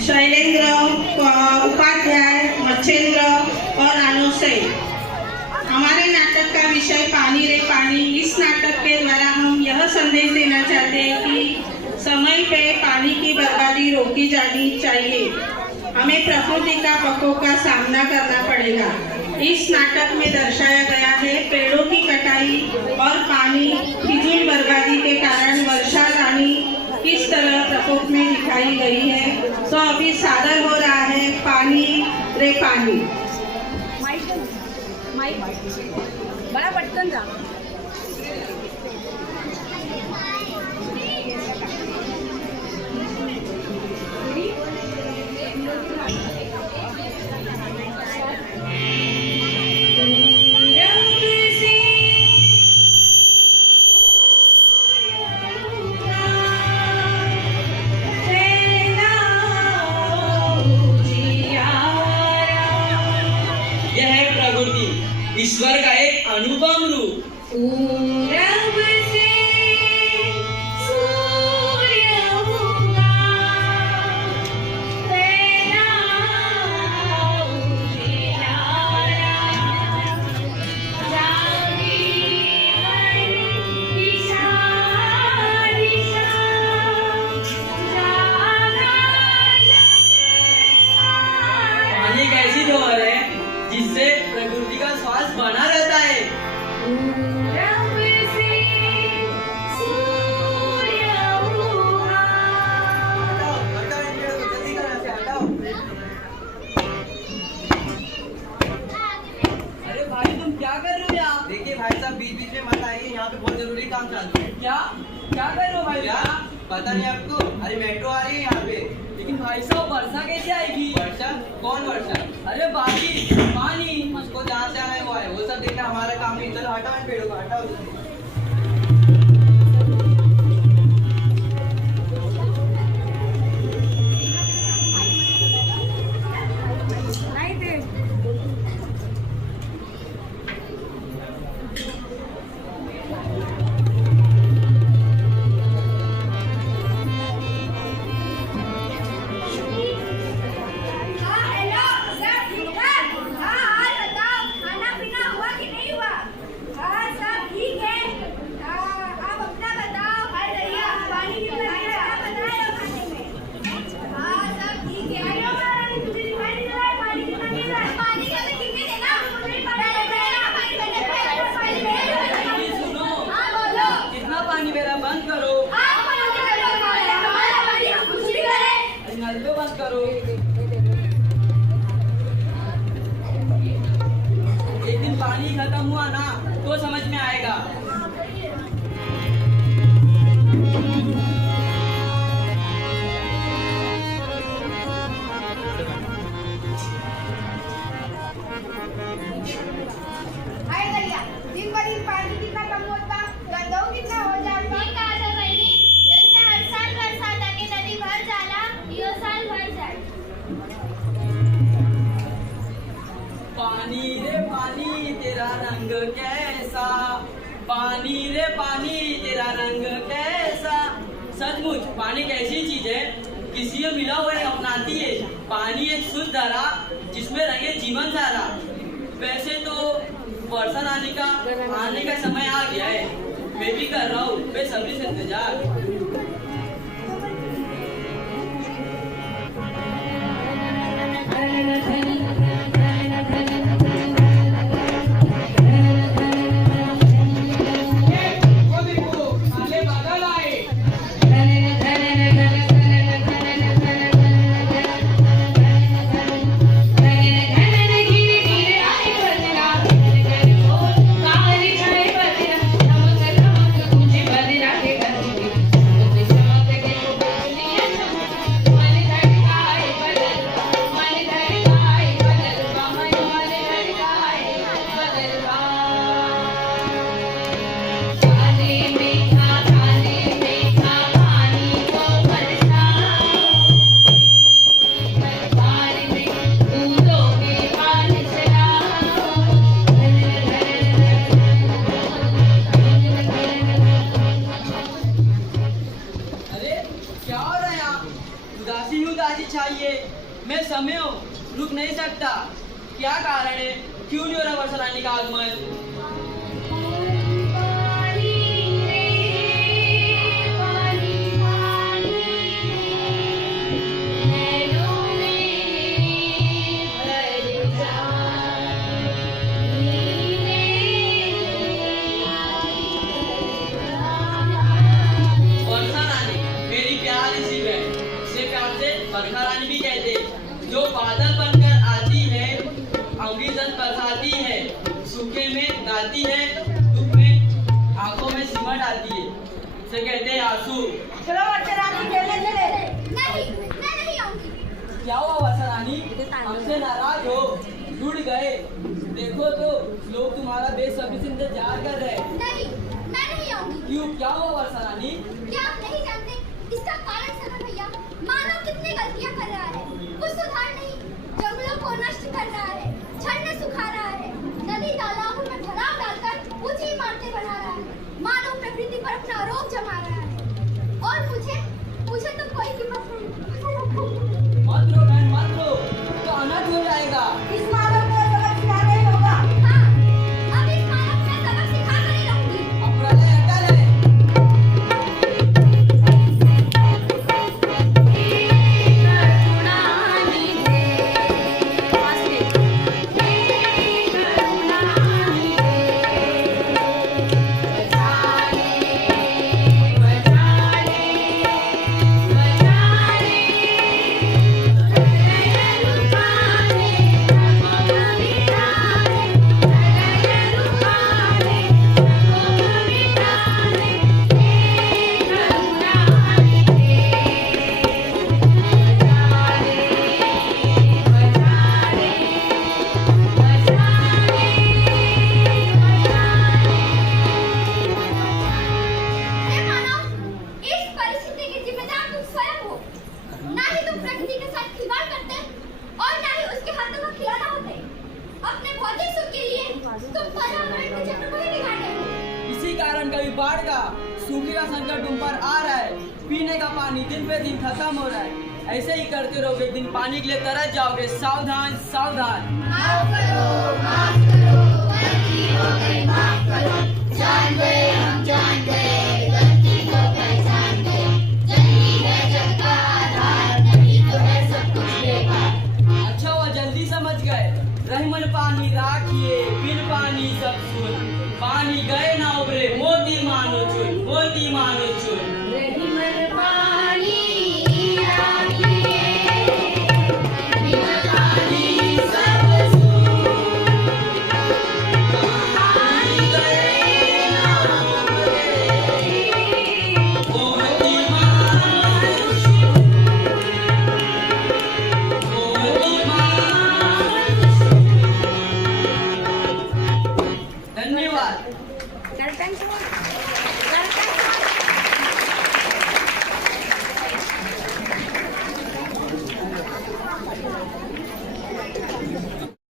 शैलेंद्र उपाध्याय, मच्छेंद्र और अनुसय। हमारे नाटक का विषय पानी रे पानी। इस नाटक के द्वारा हम यह संदेश देना चाहते हैं कि समय पे पानी की बर्बादी रोकी जानी चाहिए। हमें प्रकृति का पकों का सामना करना पड़ेगा। इस नाटक में दर्शाया गया है पेड़ों की कटाई और पानी फिजूल बर्बादी के कारण वर्षा रानी किस तरह प्रकोप में दिखाई गई है। तो अभी सादर हो रहा है पानी रे पानी। बड़ा पटकन जा। ईश्वर का एक अनुपम रूप। पूरब से सूर्य उगा, तेरा उजियारा, जागी हर दिशा दिशा, जागा पानी एक ऐसी धोहर है जिससे प्रकृति का श्वास बना रहता है। पूरब से सूर्य उगा। अरे भाई तुम क्या कर रहे हो यहाँ? देखिए भाई साहब बीच बीच में मत आइए, यहाँ पे बहुत जरूरी काम चालू है। क्या क्या कर रहे हो भाई? क्या पता नहीं आपको? अरे मेट्रो आ रही है यहाँ पे। लेकिन भाई साहब वर्षा कैसे आएगी? वर्षा? कौन वर्षा? अरे बारिश, पानी। उसको जहाँ से आना है वो है, वो सब देखना हमारा काम नहीं। चलो हटाओ इन पेड़ों को, हटाओ जल्दी। नहीं दे। कितना पानी मेरा बंद करो। नल तो बंद करो। एक दिन पानी खत्म हुआ ना तो समझ में आएगा। दिन ब दिन पानी कितना कम होता, गंदगी कितना हो जाता। जैसे हर साल बरसात आके नदी भर जाला, यो साल भर जाए। पानी रे पानी तेरा रंग कैसा, पानी रे पानी तेरा रंग कैसा। सचमुच पानी एक ऐसी चीज है किसी में मिला हुआ अपनाती है। पानी एक शुद्ध धारा जिसमें रंगे जीवन सारा। वैसे तो वर्षा आने का समय आ गया है। मैं भी कर रहा हूँ बेसब्री से इंतजार। में हो, रुक नहीं सकता। क्या कारण है? क्यों नहीं हो रहा वर्षा रानी का आगमन? पानी रे पानी पानी नैनों में भर जा वर्षा रानी मेरी प्यारी सी बहन, इसे प्यार से वर्षा रानी भी कहते हैं। जो बादल बनकर आती है, अमृतन बरसाती है, सूखे में गाती है, दुख में आंखों में सिमट आती है, इसे कहते हैं आंसू। चलो वर्षा रानी खेलने चले। नहीं, मैं नहीं आऊंगी। क्या हुआ वर्षा रानी? हमसे नाराज हो? जुड़ गए? देखो तो लोग तुम्हारा बेसब्री से इंतजार कर रहे हैं। नहीं, मैं नहीं आऊंगी। क्यों? क्या हुआ वर्षा रानी? क्या आप नहीं जानते इसका कारण सुनो भैया। मानव कितनी गलतियां कर रहा है, कुछ सुधार नहीं। जंगलों को नष्ट कर रहा है, झरने सुखा रहा है, नदी तालाबों में ढलान डालकर ऊंची इमारतें बना रहा है, मानव प्रकृति पर अपना आरोप जमा रहा है। और मुझे तो कोई कीमत नहीं। मत रो बहन, मत रो, तो अनाथ हो जाएगा। इस मानव को सबक सिखाना ही होगा। हाँ, अब इस मानव को मैं सबक सिखा कर ही रहूंगी। अब प्रलय अटल है। हे मानव, इस परिस्थिति के जिम्मेदार तुम स्वयं हो। ना ही तुम प्रकृति के साथ खिलवाड़ करते और ना ही उसके हाथों का खिलौना होते। अपने भौतिक सुख के लिए तुम पर्यावरण के चक्र को ही बिगाड़ते हो। इसी कारण कभी बाढ़ का, सूखे का संकट तुम पर आ रहा है। पीने का पानी दिन पे दिन खत्म हो रहा है। ऐसे ही करते रहोगे, एक दिन पानी के लिए तरस जाओगे। सावधान, सावधान। माफ करो, गलती हो गई, माफ करो। जान गए, हम जान गए, गलती को पहचान गए। जल्दी है जग का आधार, नहीं तो है सब कुछ बेकार। अच्छा हुआ जल्दी समझ गए। रहमन पानी राखिए, बिन पानी सब सुन। पानी गए ना उबरे, मोती मानो चुन, मोती मानो चुन। रहीमन पानी बिना पानी सब सुन। पानी गए ना उबरे, मोती मानो चुन, मोती मानो चुन। धन्यवाद। करता